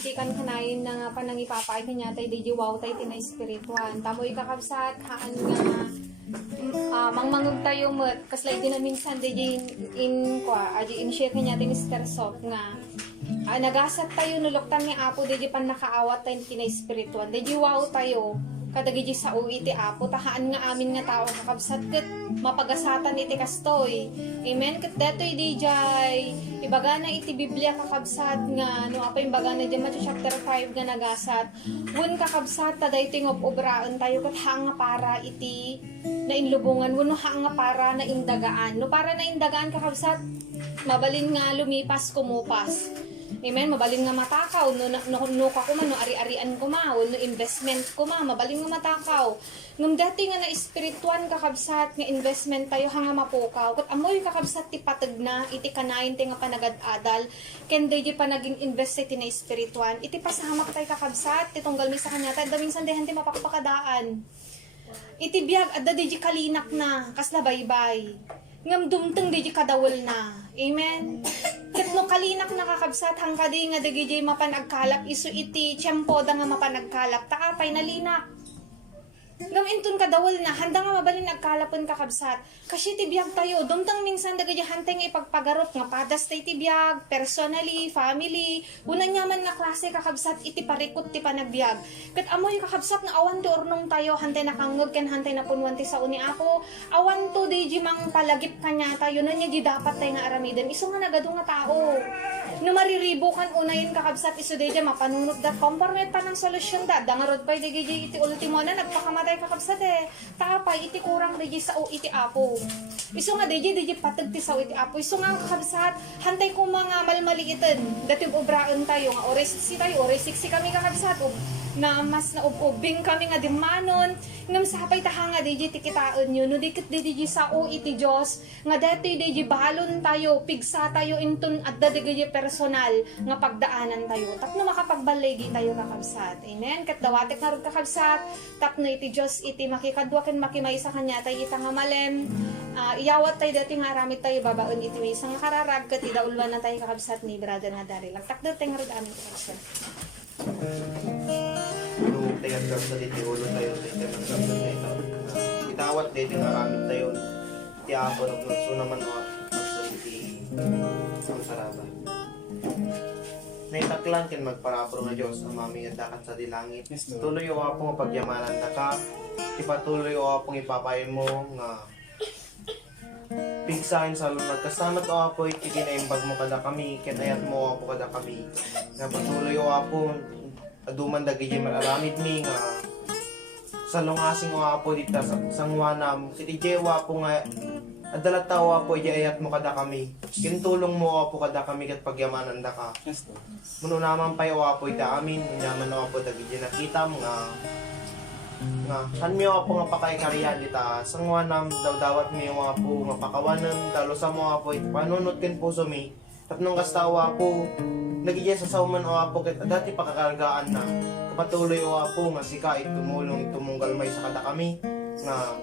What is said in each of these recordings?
iti kan kanayin na nga panangipapay kanya tayo di wow tayo tina espirituan. Tamo ikakabsat haan nga mangmangog tayo met kaslay din na minsan di in share kanya tin stersop nga nagasat tayo nuloktan ni Apo di pan nakaawat tayo tina espirituan. Di wow tayo kadagiti sa iti Apo tahaan nga amin nga tao kakabsat ket mapagasatan iti kastoy. Amen. Ket detoy di jay ibaga na iti Biblia kakabsat nga no apa imbaga na di Matthew chapter 5 nga nagasat wen kakabsat ta daytoy nga obraan tayo ket hanga para iti na inlubungan wenno hanga para na indagaan. No para na indagaan kakabsat mabalin nga lumipas kumupas. Amen, mabalin nga matakaw, no ka ko man, no ari-arian ko ma, no investment ko ma, mabalin nga matakaw. Ngam dati nga na espirituan kakabsat, nga investment tayo hanga mapukaw, kat amoy kakabsat ti patag na, iti kanayin ti nga panagad-adal, kende di pa naging invest iti na espirituan, iti pasahamak tayo kakabsat, ti tunggal mi sa kanya, tayo daming sandehan ti mapakpakadaan. Iti biyag, adda di kalinak na, kasla baybay. Ngam dumteng di kadawal na. Amen. Ket no kalinak nakakabsat hangkadi nga dagiti mapanagkalap isu iti tiyempo da nga mapanagkalap taapay nalinak. Ngam intun kadawal na handa nga mabalin nagkalapon kakabsat. Kasi tibiyag tayo dumteng minsan dagiti hanteng ipagpagarot nga padas tay tibiyag personally, family, unan nyaman nga klase kakabsat iti parikot ti panagbiag. Ket amoy kakabsat nga awan ti ornong tayo hantay nakangeg ken hantay napunwan ti sao ni Apo. Awan to di mang palagip kanya tayo na niya di dapat tayo nga aramiden. Isu nga nagado nga tao. No mariribo kan unayin kakabsat isu deja mapanunot da compromise pa ng solusyon da dangarod pa di iti ultimo na nagpakamatay kakabsat tapay iti kurang deji sao iti Apo. Isu nga deji patag ti sao iti Apo. Isu nga kakabsat hantay ko mga malmaliitan dati obraan tayo nga ore 60 tayo ore 60 kami kakabsat na mas naubing kami nga dimanon ngam sapay taha nga deji tikitaan nyo no dikit deji sao iti Dios nga dati deji balon tayo pigsa tayo intun at deji personal nga pagdaanan tayo tapno makapagbalegi tayo kakabsat. Amen. Ket dawatek nga rod kakabsat tapno iti Dios iti makikadwa ken makimay sa kanya tayo ita nga malem iyawat tayo dati nga aramid tayo babaon iti may isang kararag ket idaulwan na tayo kakabsat ni brother nga dari lagtakder tayo nga rod amin kakabsat. Nung tayo sa dito ulo tayo itawat dito nga aramid tayo ti Apo so naman sa diti ang saraba naitaklan ken magparabro nga Dios ang maming dakat sa dilangit tuloy o Apo nga pagyamanan na ka ipatuloy o Apo ipapayon mo nga pigsahin sa lunag kasama to Apo iti kinaimbag mo kada kami kinayat mo Apo kada kami nga patuloy o Apo aduman dagiti malalamid mi nga sa lungasing o Apo dita sa sangwanam iti jewa po nga adala tao Apo iti ayat mo kada kami kintulong mo Apo kada kami ket pagyamanan da ka muno naman pay o Apo iti amin yaman o Apo dagiti nakita nga kan mi Apo nga pakaikaryan dita sangwanam daw-dawat mi o Apo nga pakawanem dalo sa mo Apo iti panunot ken puso mi tapnong kastawa Apo nagigya sa sauman o Apo ket dati pakakargaan na kapatuloy o Apo nga sika tumulong tumunggal may sa kada kami nga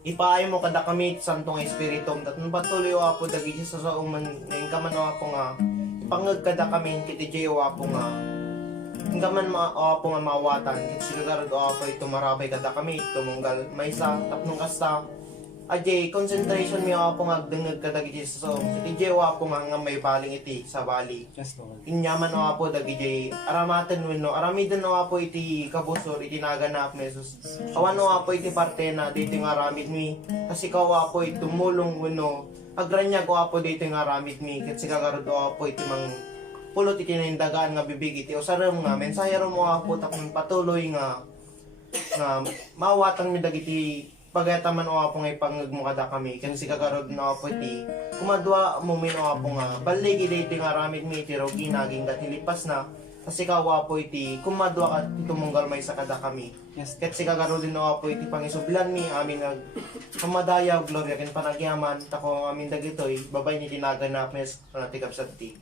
ipaayo mo kada kami santong espiritum tat patuloy o Apo dagiti sa sauman ngayon ka man o Apo nga ipangeg kada kami kiti o Apo nga hingga man o Apo nga mawatan ket sigagarod o Apo tumarabay kada kami tumunggal may sa tapnong kasta Ajay, concentration mi Apo nga agdengeg kadagiti so iti jay Apo nga may baling iti sa bali. Inyaman o Apo dagiti aramaten wenno aramiden o Apo iti kabusor iti naganap ni Jesus. Awan o Apo iti parte na dito nga aramid mi kasi ka o Apo iti tumulong wenno agranyag o Apo dito nga aramid mi ket sigagarod o Apo iti mang pulot iti naindagaan nga bibig iti usarem nga mensahe mo Apo tapno patuloy nga mawatan mi dagiti pagayataman o Apo nga ipangeg mo kada kami ken si kagarod no Apo iti kumadwa mo min o Apo nga baligi daytoy nga aramid mi iti rogi naging datilipas na kasi ka o Apo iti kumadwa ka tumunggal may sa kada kami ket si kagarod din o Apo iti pangisublan mi amin nga kamadayaw gloria ken panagyaman tako amin dagitoy babay ni tinaganap mes natikabsat ti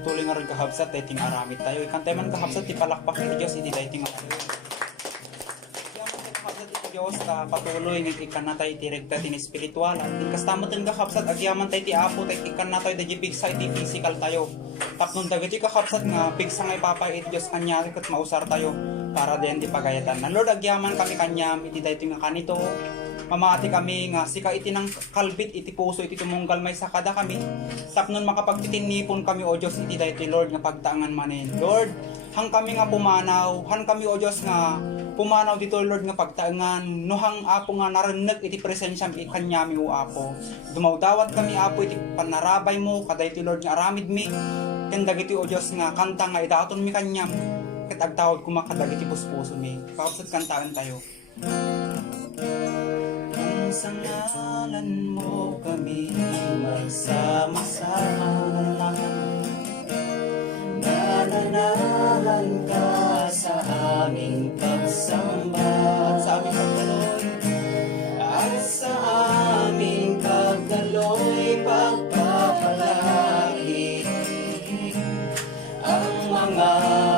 tuloy nga rin kahabsat dating aramid tayo ikantay man kahabsat ti palakpak ni Dios iti dating aramid Diyos ka patuloy ng ikan na tayo tiregta tin espiritual at kastamatan ka kapsat agyaman tayo ti Apo tayo ikan na tayo da jibig sa iti physical tayo Tapnon dagiti kakapsat nga pigsa nga ipapay iti Diyos kanya ket mausar tayo para din di pagayatan. Na Lord agyaman kami kanyam iti daytoy nga kanito. Mamati kami nga sika iti nang kalbit iti puso iti tumunggal may sakada kami. Tapnon makapagtitinipon kami o Diyos iti daytoy Lord nga pagtaangan manen. Lord, hang kami nga pumanaw, han kami o Diyos nga pumanaw dito Lord nga pagtaangan, no hang apo nga narinig iti presensyam iti kanyami o apo. Dumawdawat kami apo iti panarabay mo kadaytoy Lord nga aramid mi. Ken dagiti o Diyos nga kanta nga idaton mi kanyam. Ket agtawad kumakadagiti puspuso mi. Kakapsat kantaan tayo. Kung sa ngalan mo kami magsama-sama, nananahan ka sa aming pagsamba at sa aming pagdaloy, at sa aming pagdaloy pagpapalagi ang mga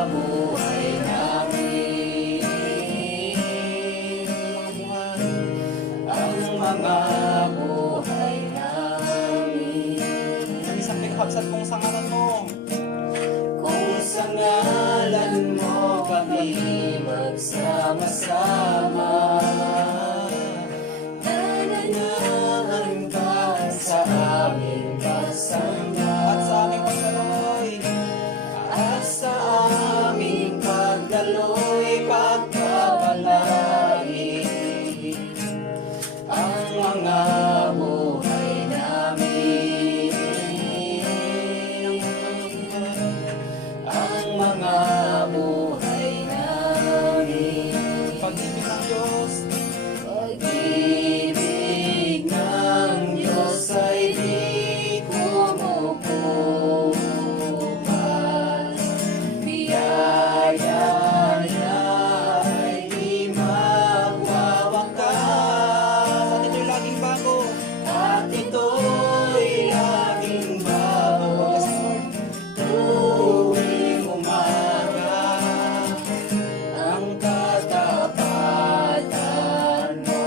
buhay namin, ang mga buhay namin. Ang isang pikapsat kung sa ngalan mo, kung sa ngalan mo kami magsama-sama, nananahan ka sa aming pagsamba at sa aming pagdaloy, at sa aming pagdaloy pagpapalagi ang mga buhay namin, ang mga buhay namin. Pag-ibig ng Diyos, pag-ibig ng Diyos ay di kumukupas, biyaya niya ay di magwawakas. At ito'y laging bago, at ito'y laging bago. Yes, Lord. Tuwing umaga, ang katapatan mo,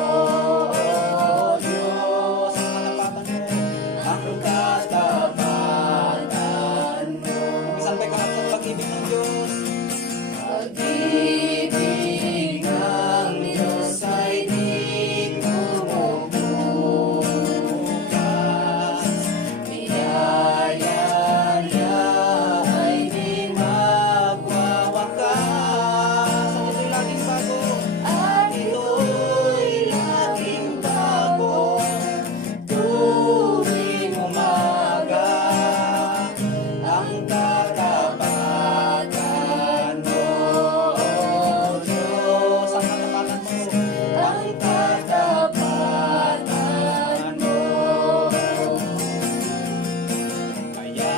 O Diyos. Ang katapatan mo. Isang pa'y kahapon sa pag-ibig ng Diyos. Pag-ibig ng Diyos ay di kumukupas, biyaya niya ay di magwawakas. At ito'y laging bago, tuwing umaga, ang katapatan mo, O Diyos. Ang katapatan mo, ang katapatan mo. Kaya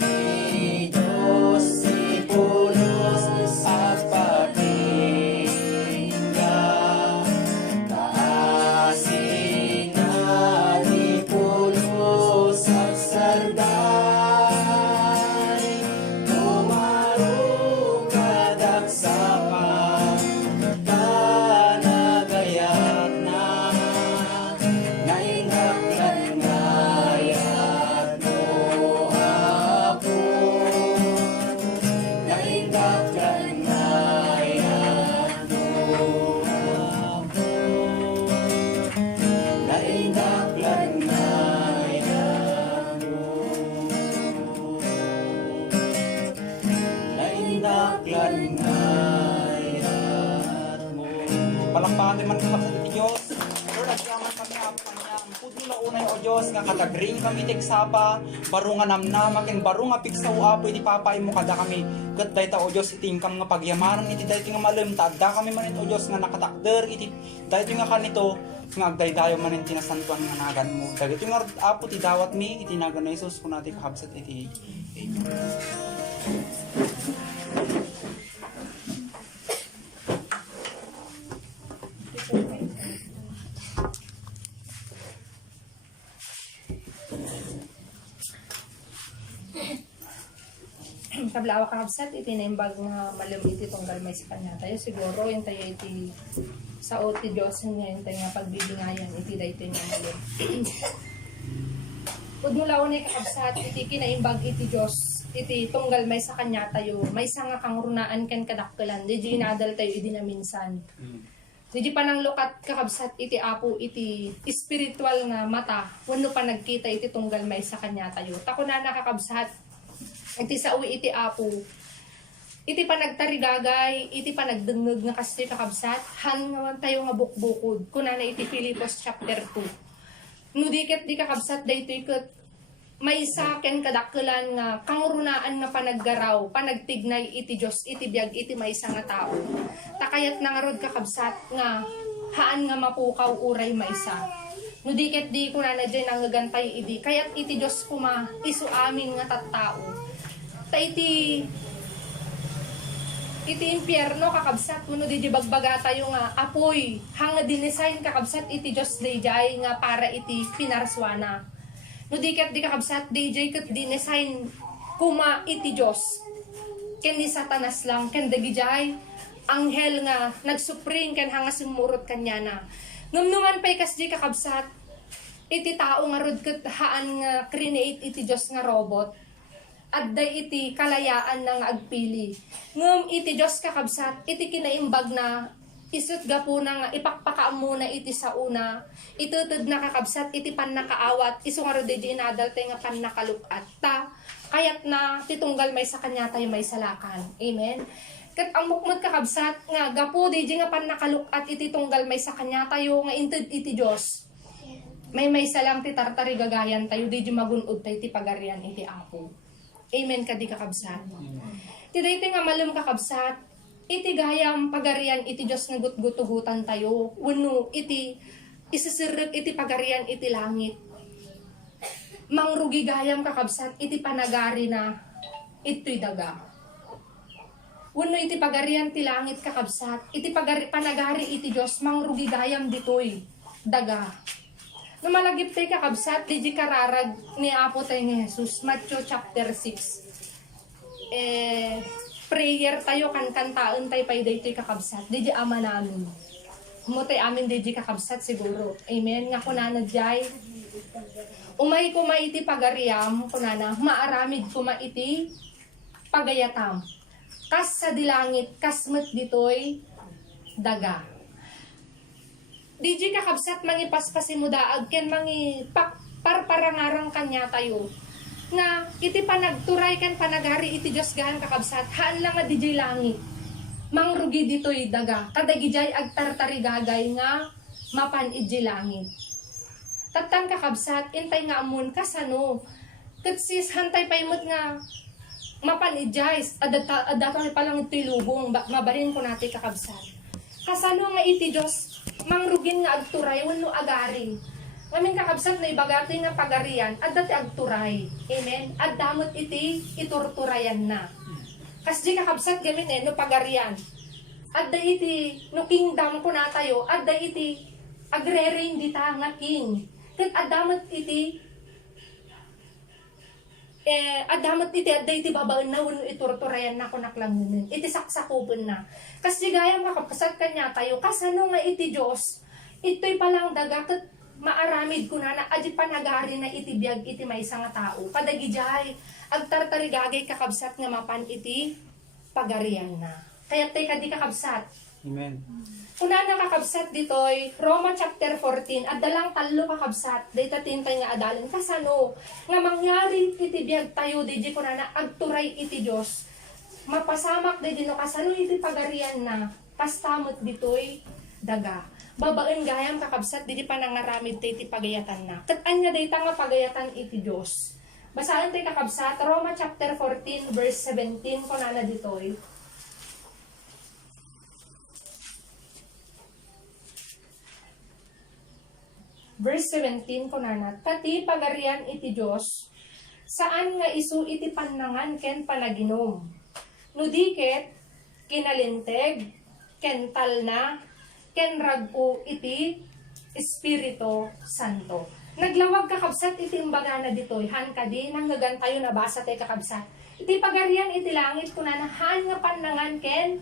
ni Diyos ipulos at pakinggan, taasin at ipulos at sarday, tumarukadak sa panagayat na, naingaklan ngayat mo hapon, naingaklan ngayat mo hapon, naingaklan ngayat mo, naingaklan ngayat mo. Palakpakan din man kakapsat iti Diyos. Lord, agyaman kami apo kanyang pudula unay o Diyos nga katagring kami tiksapa, baro nga namnama ken baro nga piksaw apo iti papay mo kada kami. Ket dayta o Diyos itingkam nga pagyamanan iti daytoy nga malem tadda kami manen o Diyos nga nakatakder iti daytoy nga kanito nga agdaydayo manen tinasantuan nga nagan mo. Dagiti nga apo ti dawat mi iti nagan na Jesus kun ati kakabsat iti. Amen. Kablawa kakabsat, iti na yung bago nga malamit itong galmay sa kanya tayo. Siguro, yung tayo iti sa oti Diyos niya, yung tayo nga pagbibingayan, iti da ito yung malam. Pud mula unay kakabsat, iti kinaimbag iti Diyos. iti tunggal may sa kanya tayo, may nga kang runaan ken kadakkelan, di inadal tayo idi na minsan. Di panang lukat kakabsat iti apo iti spiritual nga mata, wano pa nagkita iti tunggal may sa kanya tayo. Tako na nakakabsat, iti sa uwi iti apo, iti pa nagtarigagay, iti pa nagdengeg nga kasi kakabsat, hangawan tayo nga bukbukod, kunana iti Filipos chapter 2. Nudiket di kakabsat, daytoy ket may isa ken kadakkelan nga kangurunaan nga panaggaraw, panagtignay iti Dios iti biag iti maysa nga tao. Takayat na nga rod kakabsat nga haan nga mapukaw uray maysa. No diket di ko na dyan nangagantay idi, kayat iti Dios kuma isu amin nga tattao. Ta iti impyerno kakabsat kuno di bagbaga tayo nga apoy hanga dinesign kakabsat iti Dios dayjay nga para iti pinarswana. No diket di kakabsat DJ ket dinesign kuma iti Dios ken ni Satanas lang ken dagijay anghel nga nagsupring ken hanga sumurot kanya na ngumnuman pay kas di kakabsat iti tao nga rod ket haan nga create iti Dios nga robot adday iti kalayaan na nga agpili ngem iti Dios kakabsat iti kinaimbag na isut gapo na nga ipakpakaam muna iti sa una itutud na kakabsat iti pannakaawat isu nga rod di inadal tayo nga pannakalukat ta kayat na titunggal may sa kanya tayo may salakan. Amen. Kat ang mukmod kakabsat nga gapo di nga pannakalukat iti tunggal may sa kanya tayo nga inted iti Dios may salang ti tartari gagayan tayo di magunod tayo ti pagarian iti apo. Amen kadi kakabsat. Ti daytoy nga malum kakabsat iti gayam pagarian iti Dios nga gutgutugutan tayo wenno iti isisirrek iti pagarian iti langit mangrugi gayam kakabsat iti panagari na ito'y daga wenno iti pagarian ti langit kakabsat iti panagari iti Dios mangrugi gayam ditoy daga no malagip tayo kakabsat di kararag ni Apo tayo ni Jesus Matthew chapter 6 prayer tayo kantaon tayo pay daytoy kakabsat di ama namin mutay amin di kakabsat siguro amen nga kunana jay umay kuma iti pagariam kunana maaramid kuma iti pagayatam kas sa dilangit kasmet ditoy daga di kakabsat mangipaspasi mo daag ken mangi parparangarang kanya tayo nga iti panagturay kan panagari iti Dios gahan kakabsat haan lang nga dijay langit mangrugi ditoy daga kadagijay agtartarigagay nga mapan iti langit tatang kakabsat intay nga amon kasano ket sis hantay paymot nga mapan ijay adatay pa lang iti lubong mabarin ko nati kakabsat kasano nga iti Dios mangrugin nga agturay wenno agaring ngamin kakabsat na ibagati nga pagarian, at dati agturay. Amen? At damot iti iturturayan na. Kasi kakabsat gamin no pagarian. At da iti, no kingdom ko na tayo, at da iti agre-reign dita nga king. Kat at damot iti, at da iti babaan na, wano iturturayan na kunaklangunin. Iti saksakubon na. Kasi gayang kakabsat kanya tayo, kasano nga iti Diyos, ito'y palang daga, kat maaramid ko na adi panagari na iti biag iti maysa nga tao kadagijay agtartarigagay kakabsat nga mapan iti pagarian na kaya tay kadi kakabsat. Amen. Kuna na kakabsat ditoy Roma chapter 14 at dalang talo kakabsat dayta tintay nga adalan kasano nga mangyari iti biag tayo di kuna na agturay iti Dios mapasamak di no kasano iti pagarian na kastamot ditoy daga babaen gayam kakabsat di pa nangaramid tayo iti pagayatan na. Kat anya dayta nga pagayatan iti Dios. Basahan tayo kakabsat Roma chapter 14 verse 17 kunana ditoy. Verse 17 kunana pati pagarian iti Dios saan nga isu iti pannangan ken panaginom. Nudiket kinalinteg ken talna ken ragpo iti Espiritu Santo. Naglawag kakabsat iti imbaga na ditoy han kadi nang nagantayo na basa tay kakabsat. Iti pagarian iti langit kunana han nga pannangan ken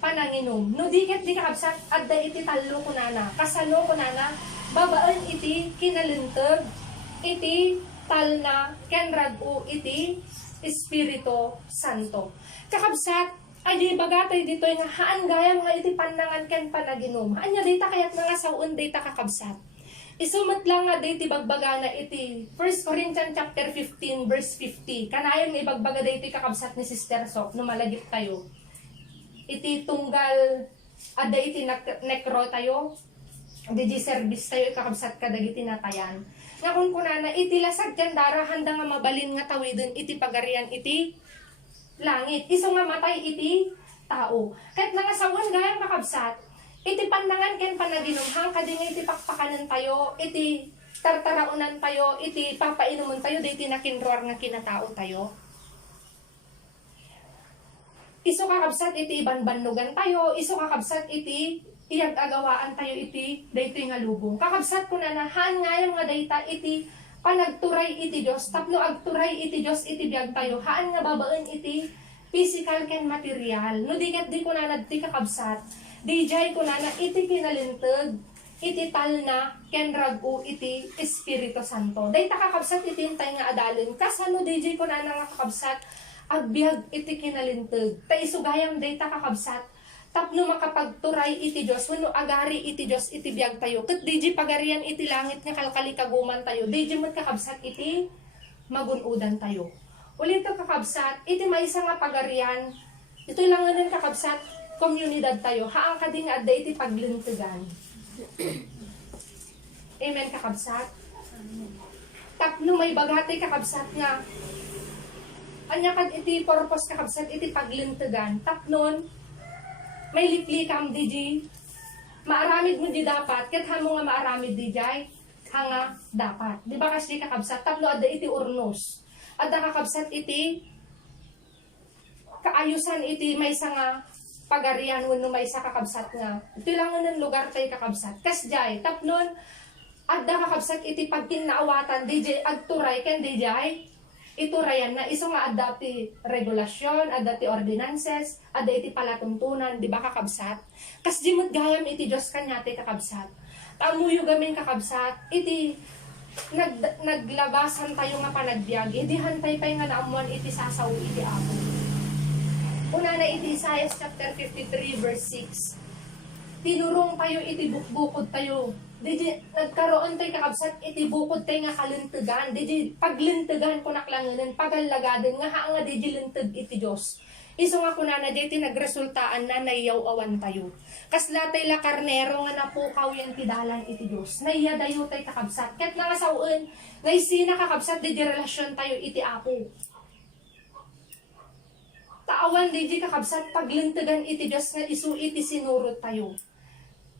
pananginom. No diket di kakabsat adda iti tallo kunana. Kasano kunana babaan iti kinalinteg iti talna ken ragpo iti Espiritu Santo. Kakabsat, ay bagatay dito nga haan gayam nga iti panangan ken panaginom. Anya data kayat nga saun data kakabsat. Isumat lang nga dati bagbaga na iti 1 Corinthians chapter 15 verse 50. Kanayon nga ibagbaga dati kakabsat ni Sister Sok no malagip tayo. Iti tunggal ada iti nekro tayo. Digi service tayo kakabsat kadagiti natayan. Nga kun kunana iti lasag ken darahan da nga mabalin nga tawidon iti pagarian iti langit. Isu nga matay iti tao. Kahit nga sawan gayam kakabsat, iti pandangan ken panaginumhang kadi nga iti pakpakanan tayo, iti tartaraunan tayo, iti papainuman tayo, diti nakinroar nga kinatao tayo. Isu kakabsat iti ibanbannugan tayo, isu kakabsat iti iyag-agawaan tayo iti dayto nga lubong. Kakabsat ko na haan ngayam nga dayta iti panagturay iti Dios, tapno agturay iti Dios iti biag tayo, haan nga babaen iti physical ken material. No dikat di ko na ti kakabsat, di jay ko na iti kinalinteg, iti talna ken ragu iti Espiritu Santo. Dayta kakabsat iti hintay nga adalin, kasano di jay ko na nga kakabsat, agbiag iti kinalinteg. Ta isugayam dayta kakabsat, tapno makapagturay iti Dios wenno agari iti Dios iti biag tayo ket DJ pagarian iti langit nga kalkalikaguman tayo DJ met kakabsat iti magunudan tayo ulito kakabsat iti maysa nga pagarian ito langanan kakabsat komunidad tayo haang kadi nga adda iti paglintegan. Amen kakabsat. Tapno may bagati kakabsat nga anya kad iti purpose kakabsat iti paglintegan tapnon may liklikam DJ, maaramid mo di dapat, ket hamo nga maaramid di jay, hanga dapat. Di ba kasi kakabsat, tapno adda iti urnos. Adda kakabsat iti, kaayusan iti may nga pagarian, wano may sa kakabsat nga. Ito lang ng lugar tayo kakabsat. Kas jay, tapnon, adda kakabsat iti pagkinaawatan, DJ, agturay, ken di jay, iturayan na iso nga adda ti regulasyon, adda ti ordinances, adda iti palatuntunan, di ba kakabsat? Kas di mo't gayam iti Diyos kanyate kakabsat. Tamuyo gamin kakabsat, iti naglabasan tayo nga panagbiag, iti hantay pa'y nga naamuan iti sasaw iti ako. Una na iti Isaiah chapter 53 verse 6. Tinurong tayo iti bukbukod tayo. Didi nagkaroon tayo kakabsat iti bukod tayo nga kalintegan. Didi paglintegan ko naklanganan, pagalagadan nga haa nga didi linteg iti Diyos. Iso nga kunana diti nagresultaan na naiyaw-awan tayo. Kasla tayo la karnero nga napukaw yung tidalan iti Diyos. Naiyadayo tayo kakabsat. Ket nga saun, nga isina kakabsat didi relasyon tayo iti Apo. Taawan didi kakabsat paglintegan iti Diyos nga isu iti sinurot tayo.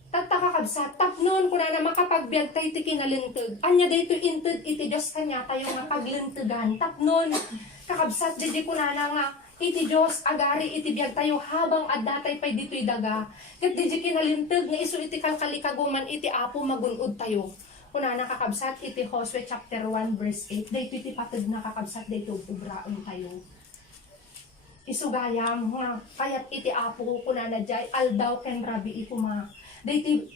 Tatakakabsat, tapnon ko na makapagbiag tayo iti kinalinteg. Anya dayto inted iti Diyos kanya tayo nga paglintegan. Tapnon, kakabsat didi ko na nga iti Diyos agari iti biag tayo habang addatay pay dito'y daga. Ket didi kinalinteg nga isu iti kalkalikaguman iti Apo magunod tayo. Kuna kakabsat iti Josue chapter 1 verse 8. Dayto iti pateg na kakabsat dayto ubraon tayo. Isugayam nga kayat iti Apo kuna na jay aldaw ken rabi ikuma. Dayti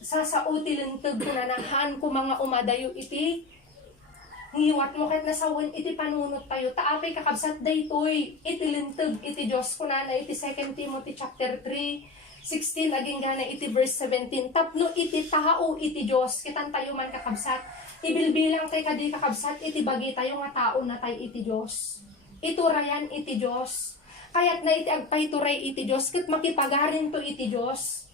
sasauti linteg kunanahan ko mga umadayo iti ngiwat mo kahit nasawan iti panunot tayo taapay kakabsat daytoy iti linteg iti Diyos kunana iti 2 Timothy chapter 3:16 aging gana iti verse 17 tapno iti tao iti Diyos kitan tayo man kakabsat ibilbilang tayo kadi kakabsat iti bagi tayo nga tao na tayo iti Diyos iturayan iti Diyos kayat na iti agpayturay iti Diyos ket makipagarin to iti Diyos.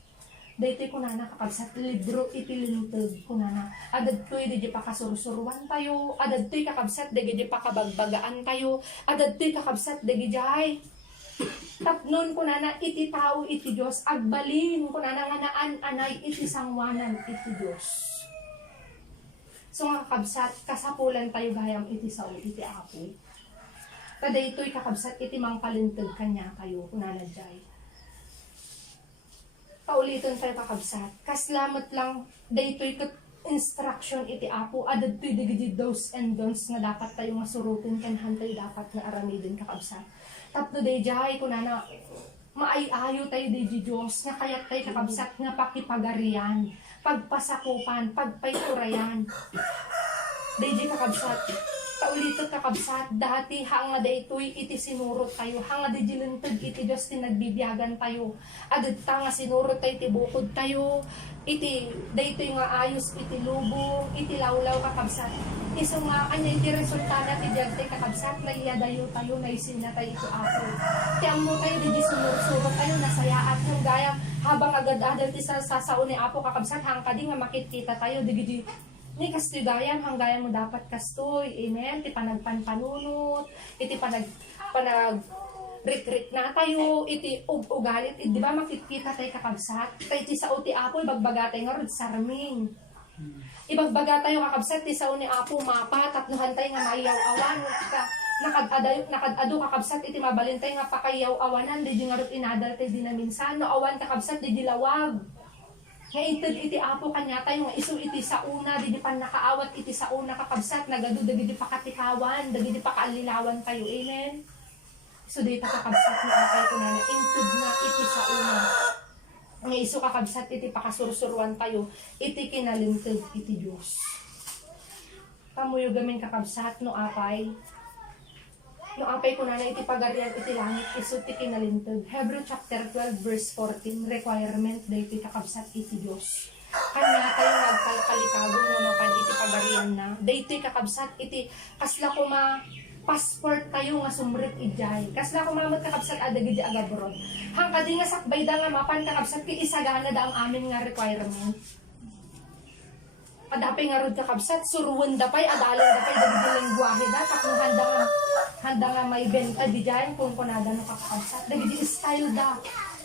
Daytoy kunana kakabsat libro iti linteg kunana adad toy di pakasurusuruan tayo adad toy kakabsat di pakabagbagaan tayo adad toy kakabsat di jay tapnon kunana iti tao iti Dios agbalin kunana nga naan-anay iti sangwanan iti Dios. So nga kakabsat kasapulan tayo gayam iti sao iti Apo. Kadaytoy kakabsat iti mangkalinteg kanya kayo kunana jay. Pauliton tayo kakabsat. Kaslamat lang daytoy ket instruction iti Apo adad toy digiti do's and don'ts nga dapat tayo masurutin ken hantay dapat nga aramidin kakabsat. Tapno dayjay kunana maayayo tayo di Dios nga kayat tayo kakabsat nga pakipagarian, pagpasakupan, pagpayturayan. Dayjay kakabsat Kaulitot kakabsat, dati hanga da ito'y iti sinurot tayo, hanga da jilintag iti Diyos ti nagbibiyagan tayo. Adad ta nga sinurot tayo, iti bukod tayo, iti da ito'y nga ayos, iti lubo, iti lawlaw kakabsat. Iso nga, kanya iti resultana ti Diyag tayo kakabsat, na iyadayo tayo, na isin na tayo ito ako. Tiyan mo tayo, di sunurot tayo, nasayaat ng gaya, habang agad-adal ti sa sao ni Apo kakabsat, hangka di nga makikita tayo, di ni kastigayan, hanggayan mo dapat kastoy. Amen. Iti panagpanpanunot, iti retreat na tayo, iti ugalit, di ba makikita tayo kakabsat? Tayo ti sao ti Apo, ibagbagatay nga rod sarming. Ibagbaga tayo kakabsat, ti sao ni Apo, mapa, tatnuhan tayo nga maiyaw-awan, nakadado kakabsat, iti mabalintay nga pakayaw-awanan, di nga rod inadal tayo di na minsan, no awan kakabsat, di lawag. Ngayon iti Apo kanya tayo nga iso iti sa una, di pan nakaawat iti sa una kakabsat, nagado dagiti pakatikawan, dagiti pakalilawan tayo, amen? So di kakabsat ni Apay ko na intud na iti sa una. Ngayon iso kakabsat iti pakasursuruan tayo, iti kinalintag iti Diyos. Tamuyo gamin kakabsat no Apay. No apay ko na iti pagarian iti langit iso ti kinalintag. Hebrew chapter 12 verse 14 requirement dayti kakabsat iti Dios. Kanya tayo nagkalkalikagong nga mapan iti pagarian na. Dayti kakabsat iti kasla ko passport tayo nga sumrit ijay. Kasla ko mamot kakabsat adagi di agabron. Hangka di nga sakbay da nga mapan kakabsat ki isagana da ang amin nga requirement. Adapay nga rod kakabsat, suruan dapay, adalan dapay, dagiti lengguwahe da, tapos handa nga may benta di dyan, kung kunada no kakabsat, dagiti style da.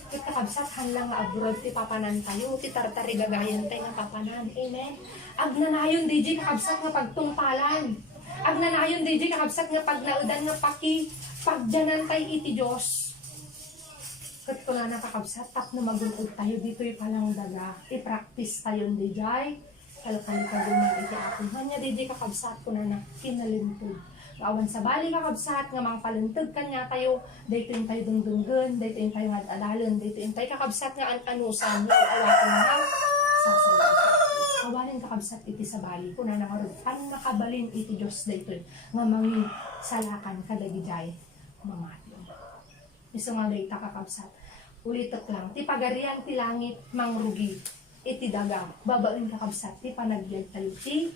Kit kakabsat, hanlang nga abroad, ti papanan tayo, ti tartari gagayan tayo nga papanan, amen? Agnanayon di dyan kakabsat nga pagtungpalan. Agnanayon di dyan kakabsat nga pagnaudan nga pagdanan tayo iti Diyos. Kat ko na nakakabsat, tak na magunod tayo, dito'y palang daga, i-practice tayo di dyan. Kalkalikaguman iti akong hanya di kakabsat ko na kinalintog. Awan sa bali kakabsat nga mang palintog kanya tayo, dayto yung tayo dungdunggan, dayto yung tayo ngad-adalan, dayto yung tayo kakabsat nga anusan, yung awatin nga sasawa. Awanin kakabsat iti sa bali ko na nakarod, pan makabalin iti Diyos dayto nga mangi salakan kadagijay mamati. Iso nga dayta kakabsat. Ulitok lang, ti pagarian ti langit mangrugi. Iti daga, babain kakabsat, ti panagbiag tayo, ti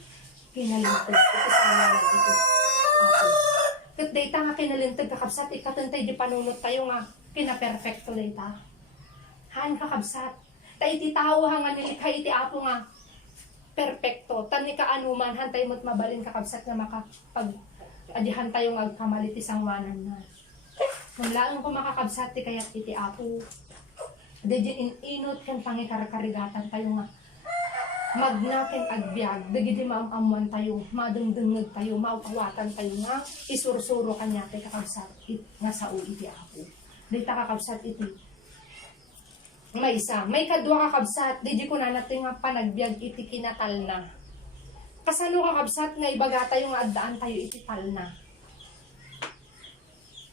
kinalintag, iti sayanan, iti ako. Kat data nga kinalintag kakabsat, ikatantay di panunot tayo nga, kinaperfecto data. Han kakabsat, ta iti tao nga nilikha iti apo nga, perfecto, tani ka anuman, hantay mo't mabalin kakabsat nga makapag, adihan tayo nga kamalit isang wanan na. Mulaang ko makakabsat, ti kayat iti apo. Dadi inot kan pangikarkarigatan tayo nga magnaken agbyag dagiti maamuan tayo madengdengeg tayo maupawatan tayo nga isursuro kanya tay kakabsat nga sao iti Apo. Dita kakabsat iti may kadwa kakabsat didi ko na natin nga panagbyag iti kinatal na. Kasano kakabsat nga ibaga tayo nga addaan tayo iti tal na.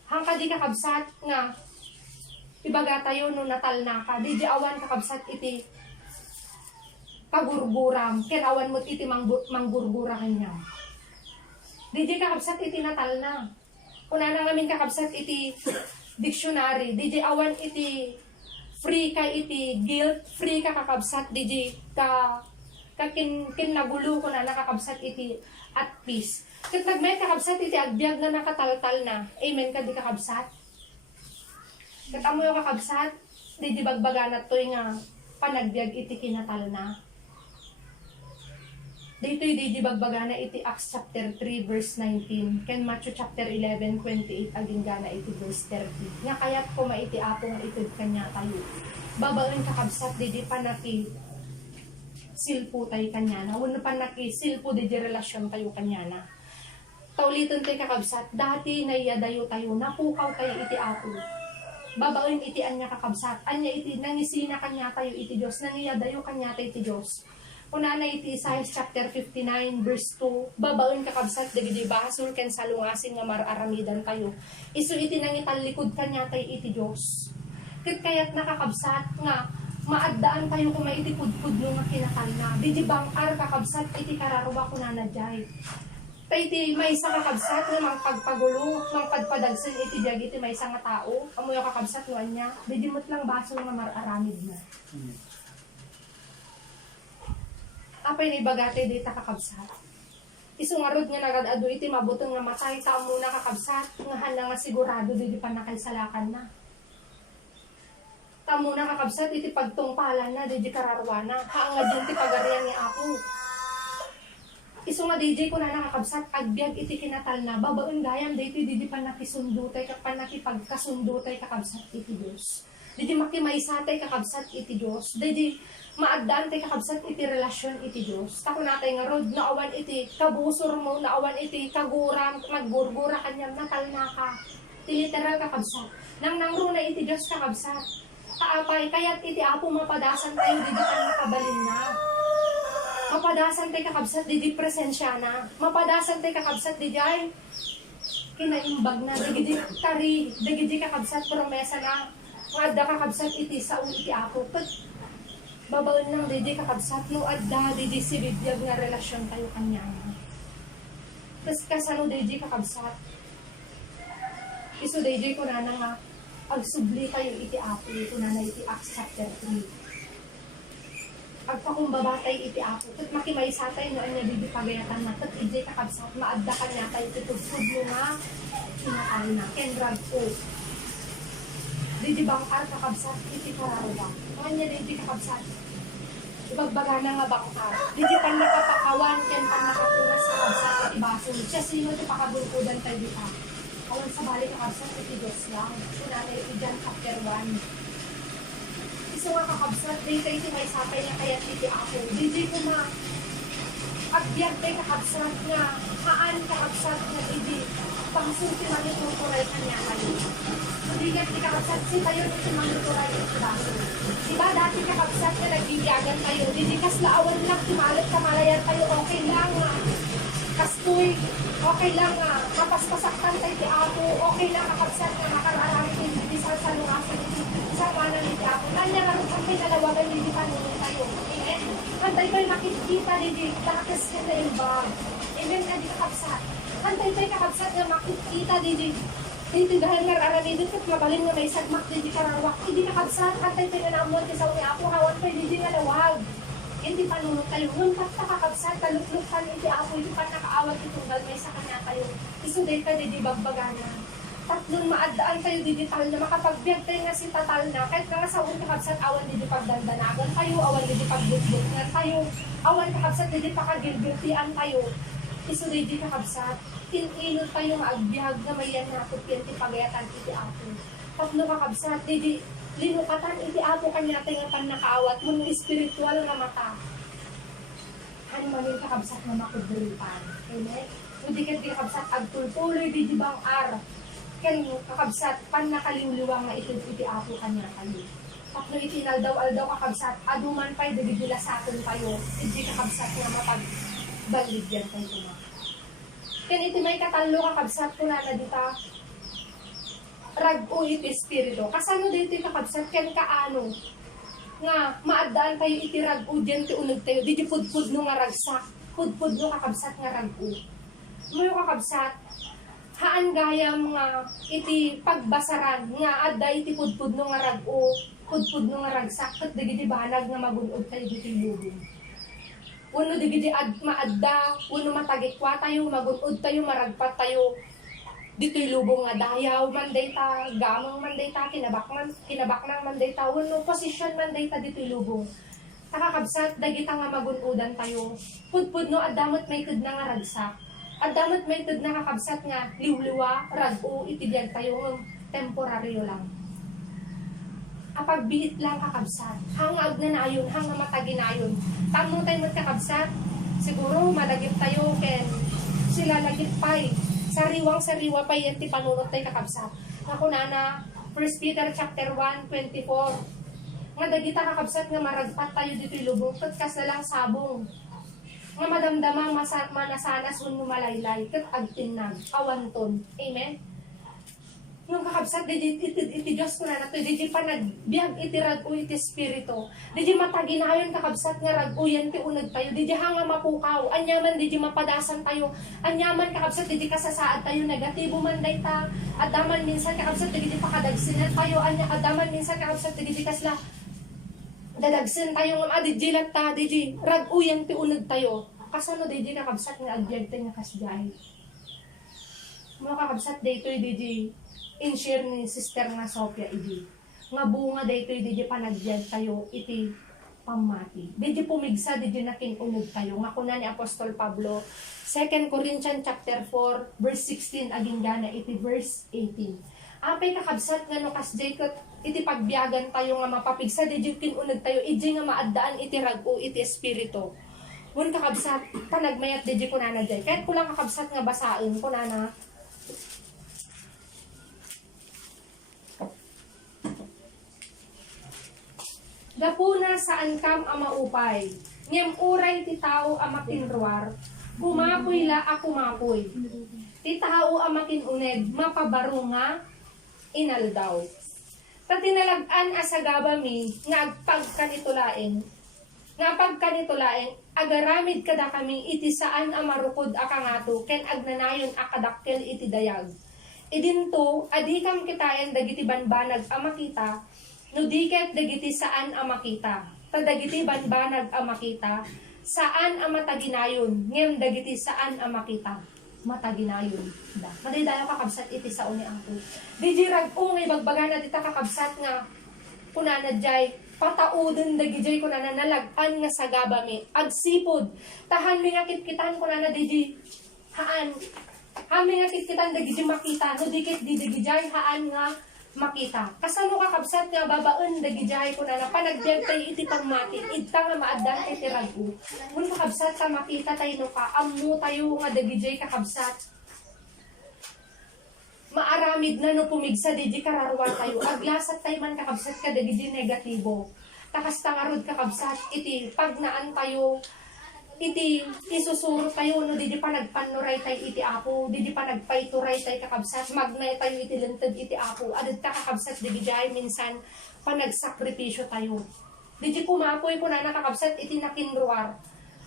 Hangka di kakabsat nga ibaga tayo no natal na ka, di awan kakabsat iti pagurguram, kinawan mo't iti manggurgura kanya. Di kakabsat iti natal na. Kuna na namin kakabsat iti dictionary, di awan iti free ka iti guilt, free ka kakabsat, di ka kinagulo ko na nakakabsat iti at peace. Kat nagmay kakabsat iti agbyag na nakataltal na, amen ka di kakabsat. Katamo yung kakabsat, di bagbaga na to'y nga panagbiag iti kinatal na. Dito'y di bagbaga na iti Acts chapter 3 verse 19, ken Matthew chapter 11, 28, aging gana iti verse 30. Nga kaya't ko maiti apo nga itid kanya tayo. Babawin kakabsat, di panaki silpo tayo kanya na. Wano panaki silpo di relasyon tayo kanya na. Tauliton tayo kakabsat, dati naiyadayo tayo, napukaw tayo iti apo. Babaoin iti anya kakabsat, anya iti nangisina kanya tayo iti Diyos, nangiyadayo kanya tayo iti Diyos. Una na iti Isaiah chapter 59 verse 2, babaoin kakabsat, dagiti basol ken salungasin nga mararamidan tayo. Isu iti nangitalikod kanya tayo iti Diyos. Ket kayat nakakabsat nga, maaddaan tayo kung may iti pudpud nga kinakal na. Di bangar kakabsat iti kararwa ko na nadjay. Tay iti may isa kakabsat nga pagpagulo, padpadagsin iti biyag iti may isa nga tao. Amo yung kakabsat no anya, didimot lang baso nga mararamid na. Apay ni bagate di ta kakabsat. Isungarod nga nagadado iti mabutong nga matay, tao muna kakabsat, nga hana nga sigurado di pa nakaisalakan na. Tao muna kakabsat iti pagtungpalan na, di kararwana, haangad yung ti pagarian ni Apo. Iso nga DJ ko na nakakabsat, agbyag iti kinatal na, babaon gayam, dito di pa nakisundutay, nakipagkasundutay kakabsat iti Diyos. Di makimaysatay kakabsat iti Diyos. Di maadaan tay kakabsat iti relasyon iti Diyos. Tako natay nga rod, naawan iti kabusor mo, naawan iti kaguram, maggurgura kanyang natal na ka. Iti literal kakabsat. Nang nangro na iti Diyos kakabsat. Kaapay, kaya't iti Apo mapadasan tayo, di ka makabalin na. Mapadasan tayo kakabsat, di presensya na. Mapadasan tayo kakabsat, di jay kinaimbag na. Di kari, di kakabsat, promesa na. Adda kakabsat iti sa iti Apo. Babaon lang di kakabsat, no adda di sibibiyag nga relasyon tayo kanya. Tapos kasano di kakabsat. Iso di ko na nga, agsubli tayo iti Apo, ito na iti Acts chapter 3. Agpakumbabatay iti Apo, kat makimaysatay no anya bibi pagayatan na, kat iti kakabsat, maadda ka niya tayo tutugtog mo nga, sinakal na, kenrag o. Di bangkar kakabsat, iti kararwa. Anya di kakabsat, ibagbaga na nga bangkar. Di pan nakapakawan, ken pan nakapungas kakabsat, iti baso. Siya sino iti pakabulkudan tayo di pa. Awan sa balik kakabsat, iti Diyos lang. Kunanay iti John chapter 1. Iso nga kakabsat, di kayo simaysapay nga kaya titi ako. Di ko agbyag tayo kakabsat nga, haan kakabsat nga di pangsulti manituturay kanya kayo. Hindi nga di kakabsat, si tayo iti manituray iti baso. Diba dati kakabsat nga nagbibiyagan tayo, di kas laawan lang, timalit kamalayan tayo, okay lang nga. Kastoy, okay lang nga, mapaspasaktan tayo ti Apo, okay lang kakabsat nga makararami hindi sa salungasan sa kanan ni Apo. Kanya nga rin kami nalawagan hindi panunong tayo. Amen? Kantay tayo makikita hindi, takas ka na yung bag. Amen ka di kakabsat. Kantay tayo kakabsat nga makikita hindi, hindi dahil nga arami dito at mabalin nga may sagmak hindi karawak. Hindi kakabsat, kantay tayo na naamon kisaw ni Apo, hawan pa hindi nga lawag. Hindi panunod tayo. Nung kakakabsat, talutluktan iti Apo, hindi pa nakaawat itunggal may sa kanya tayo. Isuday ka di bagbagana. Tatlong maadaan tayo digital na makapagbiag tayo nga si tatal na. Kahit nga sa unang kakabsat, awan di pagdandanagan tayo, awan di pagbutbutngan tayo, awan kakabsat di pakagilgiltian tayo. Isuday di kakabsat, inilot tayo nga agbiag na mayan nato pinti pagayatan iti Apo. Tatlong kakabsat, di linukatan iti Apo kanya tayo nga panakaawat mo ng espiritual na mata. Ano man yung kakabsat na makudripan. Amen? Hindi ka di kakabsat agtultuloy di bang ar. Kaya kakabsat panakaliwliwang nga iti Apo kanya kayo. Tapno itinaldaw-aldaw kakabsat aduman pa'y dibilasakon kayo. Hindi kakabsat na mapagbaligyan kayo kuma. Kaya iti may katalo kakabsat ko na dita rag-o iti espiritu. Kasano dito kakabsat ken kaano nga maadaan tayo iti rag-o diyan ti uneg tayo. Di pudpud no nga ragsak. Pudpud no kakabsat nga rag-o. Mayo kakabsat haan gayam nga iti pagbasaran nga adda iti pudpud no nga rag-o. Pudpud no nga ragsak ket digiti banag nga magunod tayo diti lubong. Uno digiti maadda, uno matagikwa tayo, magunod tayo, maragpat tayo. Dito'y lubong nga dayaw, manday ta, gamang manday ta, kinabaknang manday ta, wano posisyon manday ta dito'y lubong. Takakabsat, dagita nga magunudan tayo. Pudpud no, adamot may kud na nga ragsak. Adamot may kud na kakabsat nga, liwliwa, rag-o, itibiyag tayo ng temporaryo lang. Apagbiit lang kakabsat, hangag na nayon, hanga mataginayon. Tanong tayo magkakabsat, siguro malagip tayo, ken sila lagip pa'y. Sariwang-sariwa pa yan ti panunod tayo kakabsat. Nga kunana, 1 Peter chapter 1:24. Nga dagita kakabsat nga maragpat tayo dito'y lubong, kat kas na lang sabong. Nga madamdamang manasanas un malaylay, kat agtinag, awanton. Amen? Nung kakabsat, iti Diyos ko na nato, di panagbiag iti rag-u iti spirito. Di mataginayon kakabsat nga rag-uyan ti unag tayo. Di hanga mapukaw. Anyaman di mapadasan tayo. Anyaman kakabsat, di kasasaad tayo. Negatibo man day ta. Adaman minsan kakabsat, di pakadagsinan tayo. Adaman minsan kakabsat, di kasla dadagsin tayo nga di lat ta. Di rag-uyan ti unag tayo. Kasano di kakabsat nga agbyag tayo nga kasjay. Mga kakabsat dito di in-share ni Sister nga Sophia idi. Nga bunga dayto di panagbiag tayo iti pamati. Di pumigsa di nakinunog tayo. Nga kuna ni Apostol Pablo 2 Corinthians chapter 4 verse 16 aging gana iti verse 18. Apay kakabsat nga no kasjay ket iti pagbiagan tayo nga mapapigsa di kinunog tayo iji nga maaddaan iti rag-o iti espiritu. Mun kakabsat panagmayat di kunana jay. Kahit kulang kakabsat nga basaen kunana Gapuna saan kam amaupay, ngem uray ti tao amakinruar, gumapoy la ako mapoy. Ti tao amakinuned, mapabaro nga inaldaw. Tatinalagan asagaba mi, nga agpagkanitulaeng, agaramid kada kami iti saan amarukod akangato, ken agnanayon akadakkel iti dayag. Idinto, adikam kitayan dagiti banbanag amakita, no diket dagiti saan amakita. Tadagiti banbanag amakita, saan amataginayon, ngem dagiti saan amakita. Mataginayon. Da. Madidayo kakabsat iti sao ni ako. Di rag-o ngay bagbaga na dita kakabsat nga kunana jay patauden dagiti kunana nalagan nga sagaba mi. Agsipod. Tahan mi nga kitkitan kunana di haan. Hami nga kitkitan dagiti makita. No dikit di dagiti haan nga makita. Kasano kakabsat nga babaen dagijahay ko na panagbiag tayo iti pagmati, idta nga maaddan iti rag-u. Kung kakabsat ka makita tayo no ka, ammo tayo nga dagijahay kakabsat. Maaramid na no pumigsa, di kararwa tayo. Aglasat tayo man kakabsat ka dagijahay negatibo. Takas tangarod kakabsat, iti pagnaan tayo, iti isusuro tayo no di pa nagpanuray tayo iti apo, di pa nagpaituray tayo kakabsat, magnay tayo iti lentad iti apo, adad ka kakabsat di jay minsan panagsakripisyo tayo. Di kumapoy ko na nakakabsat iti nakinruar.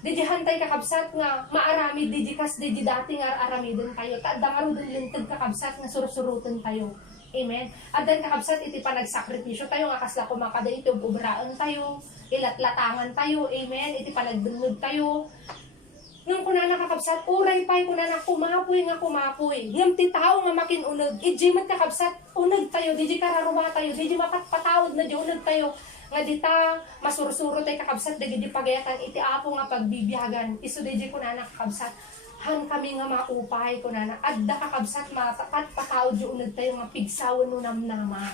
Di hantay kakabsat nga maaramid di kas di dati nga aramidin tayo. Tadangaro din lentad kakabsat nga sursurutan tayo. Amen. At then kakabsat iti panagsakripisyo tayo nga kasla kumakada iti ubraan tayo, ilatlatangan tayo, amen. Iti panagdunod tayo. Ngam kuna nakakabsat, uray pa'y kuna na kumapoy nga kumapoy. Ngam ti tao nga makinunag, iji mat kakabsat, unag tayo, di kararuma tayo, di mapatpatawad na di unag tayo. Nga dita, masursuro tayo kakabsat, di pagayatan, iti apo nga pagbibiyagan, iso di kuna nakakabsat. Han kami nga maupay ko na adda kakabsat matapat pataod yung unad tayo nga pigsawan no namnama.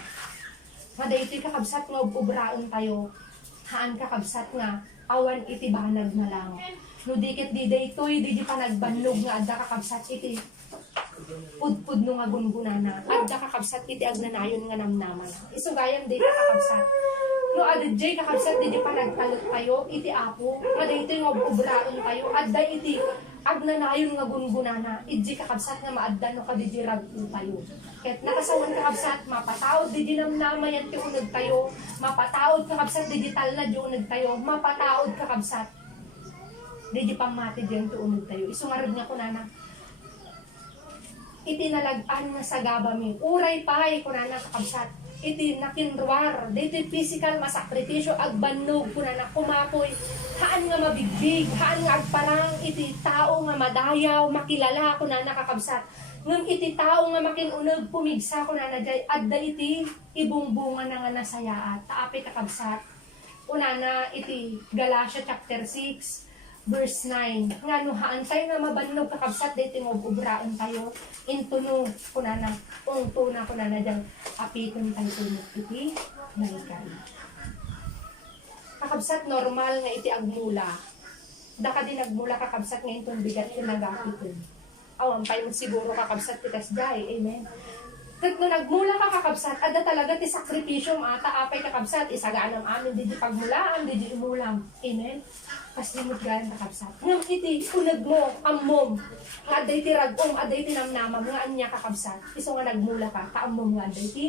Nga iti kakabsat nga ubraon tayo. Haan kakabsat nga awan iti banag na lang. No dikit di daytoy di pa nagbannog nga adda kakabsat iti pudpud no nga gungunana. Adda kakabsat iti agnanayon nga namnaman. Isugayan di kakabsat. No adjay kakabsat di pa nagtalot tayo iti apo. Nga daytoy nga ubraon tayo adda iti agnanayon nga gungunana, idji kakabsat nga maaddan no kadiji rag-u tayo. Kahit nakasawan kakabsat, mapataod di namnamayan ti unag tayo, mapataod kakabsat di talna di unag tayo, mapataod kakabsat. Di pangmati di ti unag tayo. Isungarad nga kunana, itinalagaan nga sagaba mi, uray pahay kunana kakabsat. Iti nakinruar, dito physical masakripisyo, agbannog, kunana kumapoy, haan nga mabigbig, haan nga agparang, iti tao nga madayaw, makilala, kunana kakabsat. Ngam iti tao nga makinunog, pumigsa, kunana jay, adda iti ibumbungan na nga nasayaat, taapi kakabsat. Kunana iti Galatia chapter 6, verse 9. Nga no haantay nga mabannog kakabsat dito nga ubraan tayo intuno kunana ungtuna kunana dang apiton tayo tunok iti nalikay. Kakabsat normal nga iti agmula. Daka din agmula kakabsat nga intong bigat yung nagapiton. Awan pa yung siguro kakabsat tikas jay. Amen. Kat no nagmula ka kakabsat, ada talaga ti sakripisyo ata apay kakabsat, isagaan ang amin, di pagmulaan, di umulam. Amen? Paslimot galing kakabsat. Ngam iti, unag mo, ammom, nga aday ti ragom, aday ti namnamam, nga anya kakabsat. Iso nga nagmula ka, kaammom nga aday ti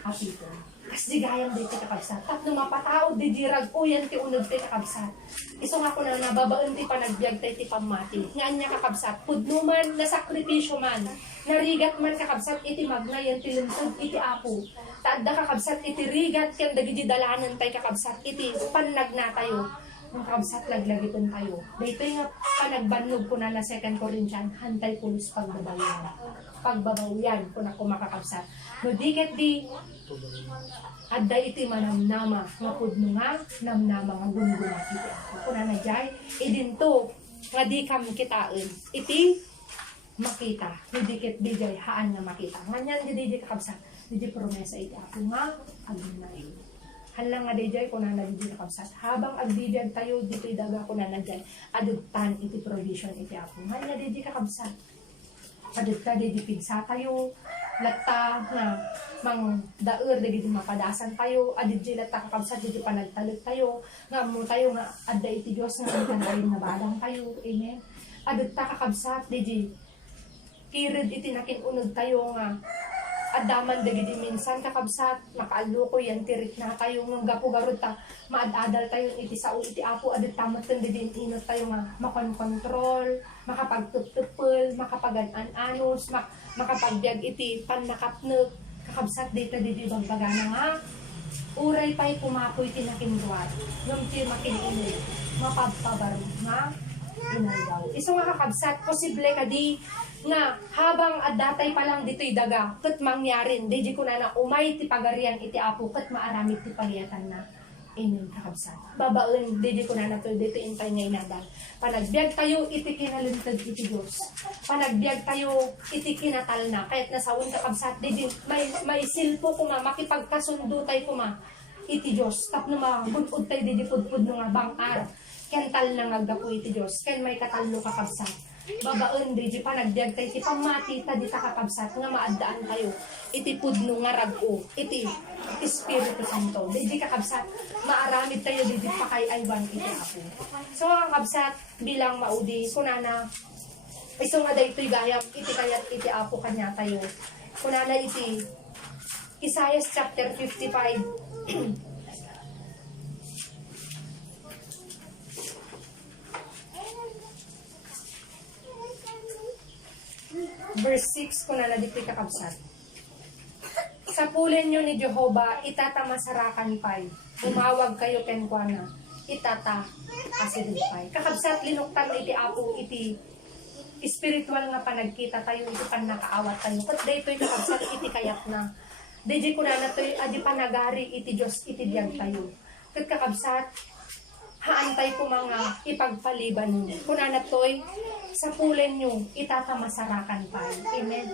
apito. Kas di gayang di ti kakabsat. At nung mapataod, di rag-uyan ti unag ti kakabsat. Iso nga ko na nababaon ti panagbiag tayo ti pamati. Nga anya kakabsat, pudnuman na sakripisyo man, narigat man kakabsat iti magnayan ti lungsod iti apo. Taadda kakabsat iti rigat ken dagiti dalanan tay kakabsat iti panag na tayo. Ang kakabsat laglagiton tayo. Dito nga panagbannog ko na 2 Corinthians, hantay pulos pagbabawian. Pagbabawian ko na kumakakabsat. No diket di adda iti manamnama nga pudno nga namnama nga gunguna iti ako. Kuna na jay idinto nga di kam kitain iti makita. Didikit di jay haan nga makita. Nganyan di kakabsat. Di promesa iti ako nga agunay. Halang nga di jay kuna na di kakabsat. Habang agbibiyag tayo dito idaga kuna na jay adugtan iti provision iti ako. Nganyan di kakabsat. Adugta di pigsa tayo. Latta na mang daer dagiti mapadasan tayo, adid di latta kakabsat dito panagtalit tayo, nga mo tayo nga adda iti Dios nga kanalin na badang tayo. Amen. Adid ta kakabsat di kirid iti nakinunod tayo nga adaman dagiti minsan kakabsat makaaloko yan tirik na tayo nga gapo-garod ta maadadal tayo iti sao iti apo adid tamat ken di inot tayo nga makon-kontrol, makapagtuptupel, makapagan-anos, makapagbiag iti pannakapnek kakabsat dito di bagbagana nga uray pa'y kumapoy tinakinruat ngam ti makinunod mapagpabaro nga inaldaw. Iso nga kakabsat posible kadi nga habang adatay pa lang dito'y daga ket mangyarin di ko na umay ti pagarian iti apo ket maaramid ti pagyatan na. Amen kakabsat. Babaen di ko na to dito intay ngay nadal. Panagbiag tayo iti kinalintad iti Dios. Panagbiag tayo iti kinatal na kahit nasawon kakabsat di may silpo kuma makipagkasundo tayo kuma iti Dios tapno mabudod tayo di pudpud nga bangkar. Kental na ngagapo iti Dios ken may katalo kakabsat. Babaen di panagbiag tayo iti pamati ta di ta kakabsat nga maaddaan tayo iti pudno nga rag-o iti Espiritu Santo di kakabsat maaramid tayo di pakayaywan iti apo. So kakabsat bilang maudi kunana isong nga daytoy gayam iti kayat iti apo kanya tayo kunana iti Isaiah chapter 55 verse 6 ko na dito'y kakabsat. Sa pulen nyo ni Jehovah, itatamasarakan pa'y. Umawag kayo kenkwana. Itata asidupay. Kakabsat, linuktan iti apo, iti spiritual nga panagkita tayo, iti panakaawat tayo. Kat dito'y kakabsat, iti kayat na. Deji ko na to'y adi panagari, iti Diyos, iti biyag tayo. Kat kakabsat, haantay ko mga ipagpaliban nyo. Kuna to'y sa pulen nyo, itatamasarakan pa. Amen.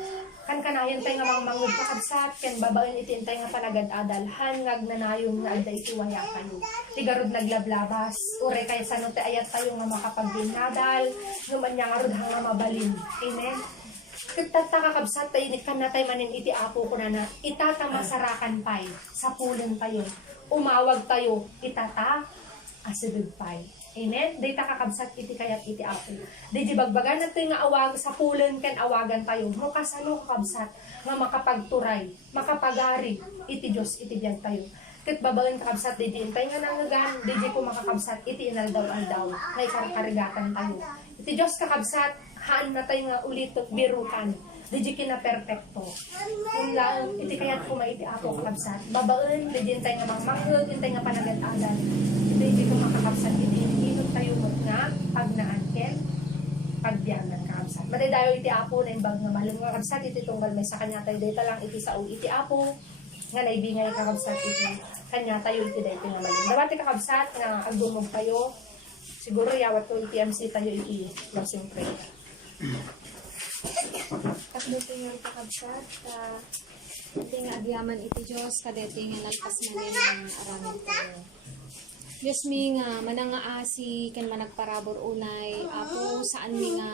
Kan kanayon tayo nga mga mangod kakabsat, ken babaen itintay nga panagad-adal, hangag nanayon nga adda itiwaya kayo. Tigarod naglablabas, ure kaya sa te ayat tayo nga makapagbinadal, numanya nga rod nga mabalin. Amen. Kagtata kakabsat tayo, kan na tayo manin iti apo ko na itatamasarakan pa sa pulen tayo. Umawag tayo, itata asidud pa. Amen? Dita kakabsat iti kayat iti apo. Di bagbagan nato nga awag sa pulen ken awagan tayo. Mo kasano kakabsat nga makapagturay, makapagari iti Dios iti biyag tayo. Ket babaen kakabsat di intay nga nangagan, di ko makakabsat iti inaldaw-aldaw. Ngay karkarigatan tayo. Iti Dios kakabsat haan na tayo nga ulitot birukan. Di kina perpekto. Yung lang iti kayat ko maiti apo kakabsat. Babaen di intay nga mangmangod, intay nga panagad-adan. Di ko makakabsat iti tayo mo nga pagnaan ken pagbiyanan kakabsat. Maday dayo iti apo na imbag nga mahalong kakabsat iti tunggal may sa kanya tayo data lang iti sao iti apo nga naibingay kakabsat iti kanya tayo iti dayto nga mahalong. Dawati kakabsat nga agdumog tayo siguro yawat ko iti MC tayo iti closing prayer. Kadete nga kakabsat iti nga agyaman iti Diyos kadete nga nagpasmanin ang aramid tayo. Diyos mi nga manangaasi ken managparabor unay apo saan mi nga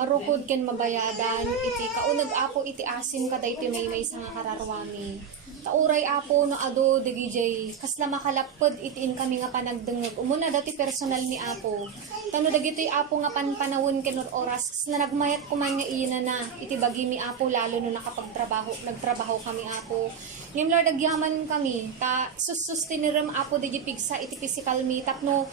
marukod ken mabayadan, iti kaunag apo iti asin kaday may sa nga kararwami. Tauray apo no ado dagijay kasla makalapod itiin kami nga panagdengeg. Umuna dati personal ni apo. Tano dagitoy apo nga panpanawon ken oras na nagmayat kuman nga ina na iti bagi mi apo lalo no nagtrabaho kami apo. Ngem Lord agyaman kami ta susustiniram apo digi pigsa iti physical mi tapno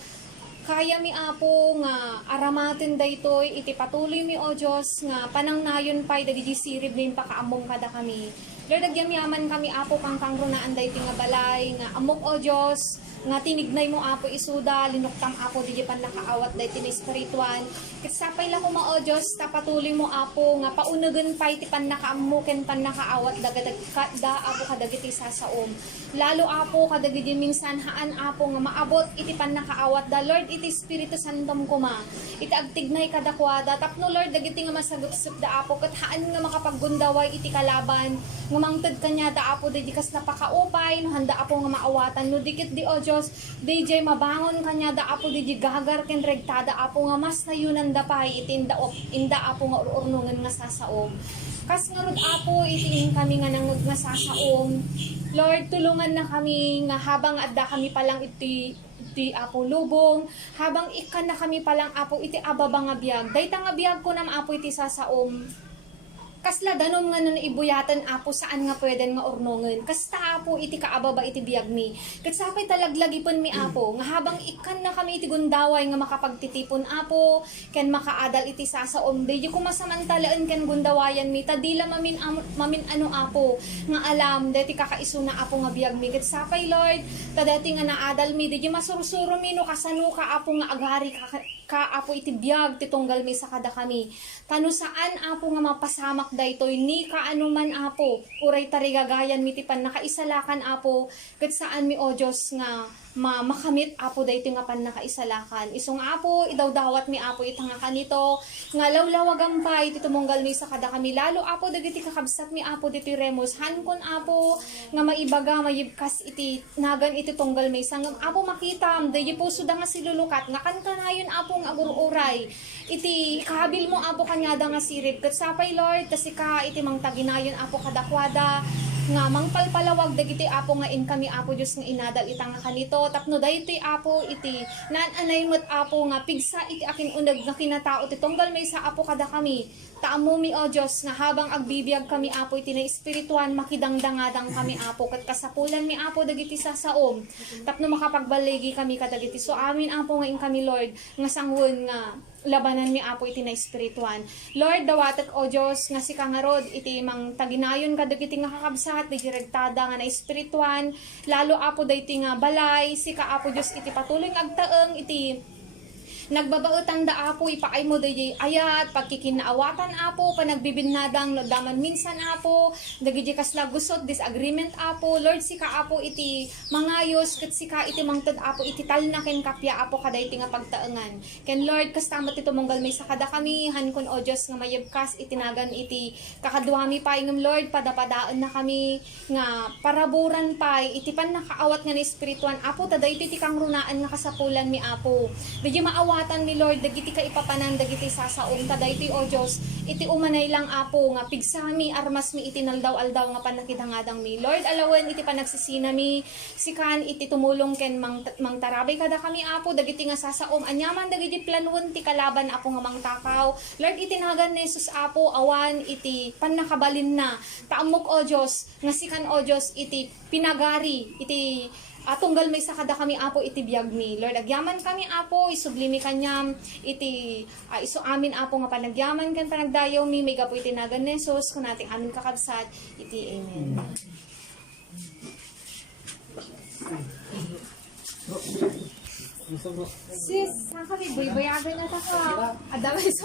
kaya mi apo nga aramaten daytoy iti patuloy mi o Dios nga panangnayon pay dagiti sirib nin pakaamong kada kami. Lord agyamyaman kami apo kang runaan daytoy nga balay nga amok o Dios nga tinignay mo apo isuda linuktam apo digi pan nakaawat daytoy na espirituan. Ket sapay la ko mao Dios ta patuloy mo apo nga paunugen pay ti pan nakaammo ken pan nakaawat dagadag da apo kadagiti sasaom. Lalo apo kadagiti minsan haan apo nga maabot iti pan nakaawat da Lord iti Espiritu Santom kuma. Iti agtignay kadakwada tapno Lord dagiti nga masagupsup da apo ket haan nga makapaggundaway iti kalaban nga mangted kanya da apo didi kas napakaupay no handa apo nga maawatan no dikit di o Dios DJ mabangon kanya da apo didi gagar ken regtada apo nga mas nayunan da pay iti inda apo nga ururnungan nga sasaom. Kas nga rod apo itiin kami nga nangag nga sasaom. Lord tulungan na kami nga habang adda kami palang iti apo lubong, habang ikan na kami palang apo iti ababa nga biyag. Dayta nga biyag ko nam apo iti sasaom. Kasla danon nga nun ibuyatan apo saan nga pweden nga urnongen. Kasta apo iti kaababa iti biyag mi. Ket sapay talaglagipon mi apo nga habang ikan na kami iti gundaway nga makapagtitipon apo ken makaadal iti sasaom. Di ko masamantalaan ken gundawayan mi tadila mamin ano apo nga alam deti kakaisuna apo nga biyag mi. Ket sapay Lord tadati nga naadal mi di masursuro mi no kasano ka apo nga agari ka apo iti biyag titunggal mi sa kada kami. Tano saan apo nga mapasamak daytoy ni kaanuman apo uray tarigagayan mi ti pan nakaisalakan apo ket saan mi o Dios nga makamit apo daytoy nga pan nakaisalakan isung apo idawdawat mi apo itanga kanito nga lawlawagam pay ti tumunggal mi sa kada kami lalo apo dagiti kakabsat mi apo diti Remus hankon apo nga maibaga mayibkas iti nagan iti tunggal mi sangam apo makitam dayi puso da nga silulukat nga kankanayon apo nga agururay iti kahabil mo apo kanyada nga sirib ket sapay Lord tas ka iti mangtaginayon apo kadakwada nga mangpalpalawag dagiti apo nga in kami apo Dios nga inadal itang nga kanito tapno daytoy apo iti naan-anay met apo nga pigsa iti akin uneg nga kinatao ti tunggal may sa apo kada kami taammo mi o Dios nga habang agbibiyag kami apo iti na espirituan makidangdangadang kami apo ket kasapulan mi apo dagiti sasaom tapno makapagbaligi kami kadagiti so amin apo nga in kami Lord nga sangwen nga labanan mi apo iti na espirituan. Lord dawatek o Dios nga si kangarod iti mang taginayon kadagiti nga kakabsat di regtada nga na espirituan lalo apo dayti nga balay si ka apo Dios iti patuloy nga agtaeng iti nagbabautang da apo ipaay mo day ayat pagkikinaawatan apo panagbibinadang no daman minsan apo dagiti kasla gusot disagreement apo Lord sika apo iti mangayos ket sika iti mangted apo iti talna ken kapya apo kaday iti nga pagtaengan ken Lord kastamot iti monggal may sakada kami hankon o Dios nga mayebkas itinagan iti kakaduami pay ngem Lord padapadaan na kami nga paraburan pay iti pan nakaawat nga ni espirituan apo taday iti kang runaan nga kasapulan mi apo di maawa ni Lord dagiti ka ipapanan dagiti sasaom kadaytoy o Dios iti umanay lang apo nga pigsami armas mi iti naldaw-aldaw nga panakidangadang mi Lord alawen iti panagsisina mi sikan iti tumulong ken mangtarabay kada kami apo dagiti nga sasaom anyaman dagiti planuon ti kalaban apo nga mangtakaw Lord itinagan ni Jesus apo awan iti panakabalin na taamok o Dios nga sikan o Dios iti pinagari iti tunggal may sakada kami apo iti biyag mi Lord agyaman kami apo isublimi kanyam iti isu amin apo nga panagyaman ken panagdayaw mi may gapo iti nagan ni Jesus kun nating amin kakabsat iti amen. Sis, saan kami? Buy-bayagan na ta ka. Adamay